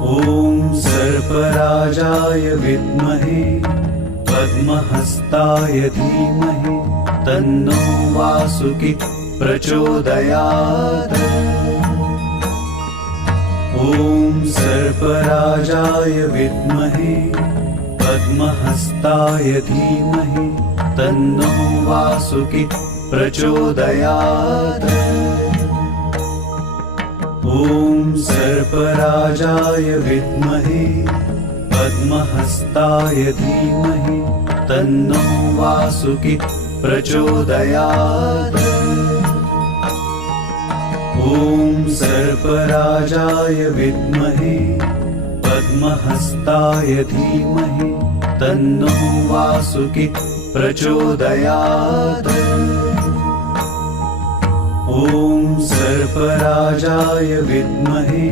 ॐ सर्पराजाय विद्महे पद्महस्ताय धीमहि तन्नो वासुकी प्रचोदयात्। ॐ सर्पराजाय विद्महे पद्महस्ताय धीमहि तन्नो वासुकी प्रचोदयात्। ॐ सर्पराजाय विद्महे पद्महस्ताय धीमहि तन्नो वासुकी प्रचोदयात्। ॐ सर्पराजाय विद्महे पद्महस्ताय धीमहि तन्नो वासुकी प्रचोदयात्। ॐ सर्पराजाय विद्महे